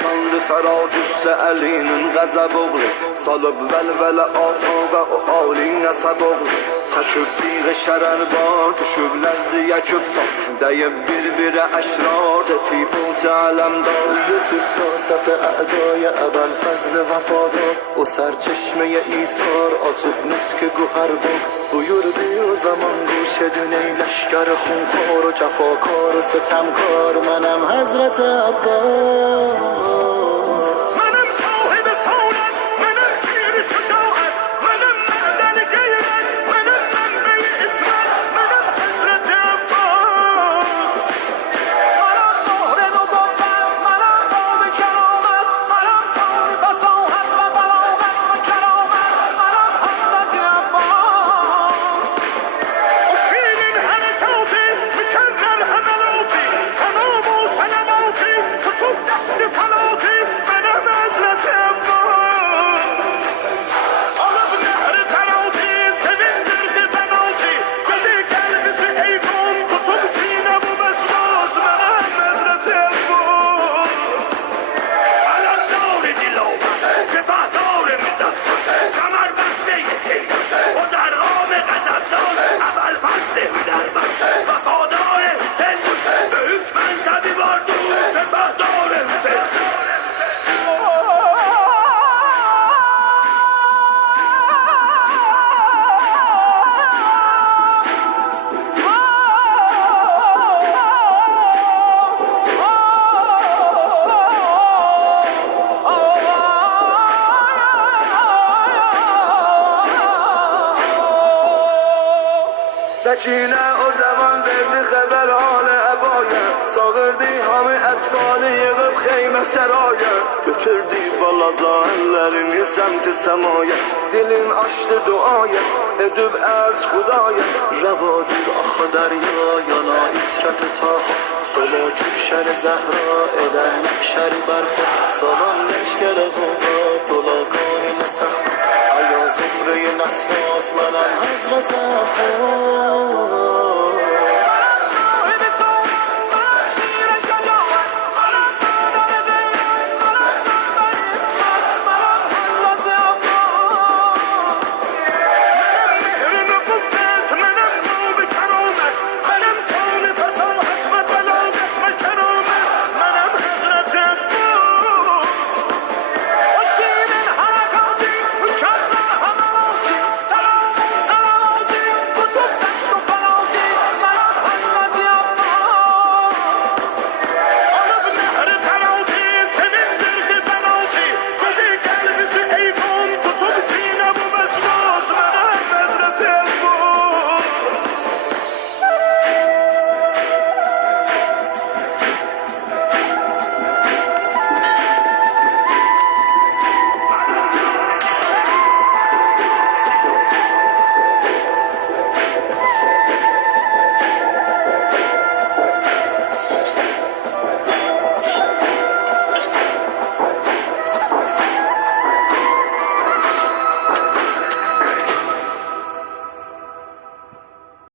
Sandı Feradiüste Əlinin qəzəb oğlu Salıb vəlvələ afaqa o alin nəsəb oğlu Saçıb diğə şərər var düşüb ləzziyə küffar Dəyib bir-birə əşrar Zətib o cələmdar Yetib ta səfə əədaya əbəl fəzl vəfadar O sərçeşməyə isar açıb nutq gühər bak Buyurdu o zaman گوش edin ey لشکر خونخوار و جفاکار و ستمکار منم حضرت عباس منم صاحب سعادت منم شیر شجاعت منم معدن غیرت منم منبع عصمت منم حضرت عباس منم مهر نبوت منم باب کرامت منم کون فصاحت و بلاغت و کرامت منم حضرت عباس o şiirin harekatı mükerrer hemelati selam o selamati tutup desti falati benim Hazreti Abbas alıp nehri penaltı sevindirdi penaltı dedi gel bizi ey kavm tutup çiğne bu vesvas benim Hazreti Abbas alandar dilomat sefahdar müddet kamar beste yetim o dargam gazabdar اول فصل هنرمند وفادار حسین به هیچ منصبی وارد و سپهدار حسین سکینه o zaman verdi xəbər halə əbaya Çağırdı hamı ətfalı yığıb xeymə səraya Götürdü balaca əllərini səmti səmaya Dilin açdı duaya edib ərz xudaya Rəvadir axı dərya yana itrət-i taha Sola küşər zəhra edən məhşəri bərpa Salam leşkər qoqa dola qanimə səhra Aya zümrəyi nəsnas mənəm Həzrət Əbbas